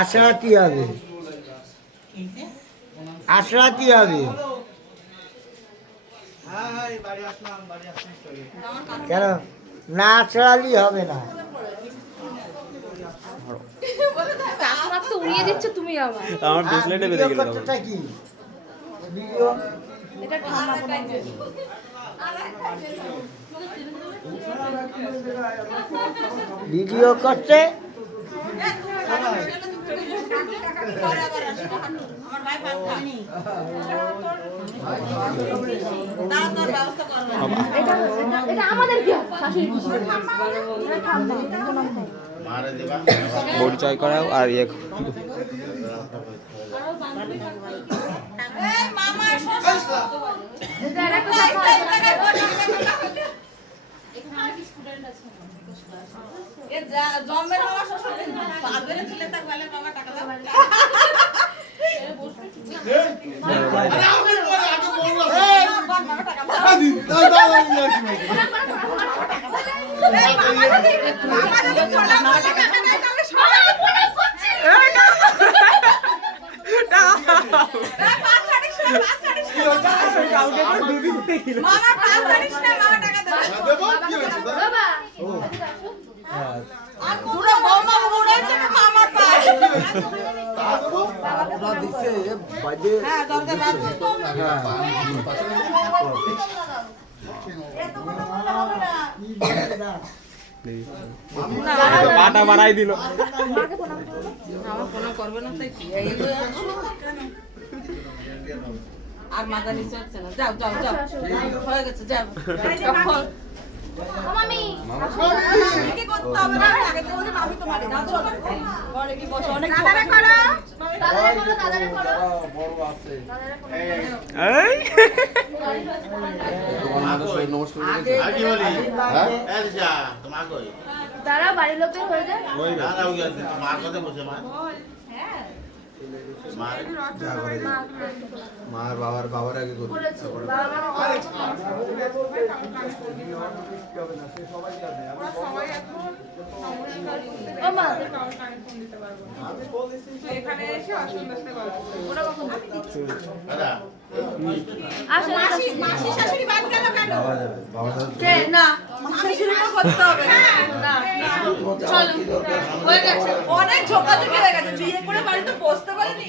আশরাতি হবে, আশরাতি হবে। কেন না আশরালি হবে না? উড়িয়ে দিচ্ছ তুমি আবার। আমার ব্রেসলেটে বেঁধে গেল। কতটা কি ভিডিও? এটা ঠান্ডা পড়ে ভিডিও করতে এটা আমাদের কি শাশুড়ি পরিচয় করাও আর ইয়ে পাটা বাড়াই দিল। আর মাথা নিচে হচ্ছে না। যাও যাও যাও, হয়ে গেছে, যাও। তখন মামি কি করতে হবে না, আগে তো বললাম আমি তো মারি না। চলো ঘরে কি বসে অনেক দাদারে করো, দাদারে করো, দাদারে করো। বড় আছে এই আগে বলি হ্যাঁ এই যা তোমার কই দাঁড়াও, বাড়ির লোকের হয়ে যায়। ওই না না ওই মার কথা বসে মা মার যা করে মার বাবার আগে করতে বলেছি বাবা ও মা এখানে এসে অসুন্দর ওরা কখন দাদা আসলে মাসি মাসি শাশুড়ি বাদ গেল কেন? বাবা কে না, শাশুড়িও করতে হবে না। না চলো, হয়ে গেছে, অনেক ঝোঁকাঝুঁকি হয়ে গেছে। বিয়ে করে বাড়িতে বসতে পারিনি।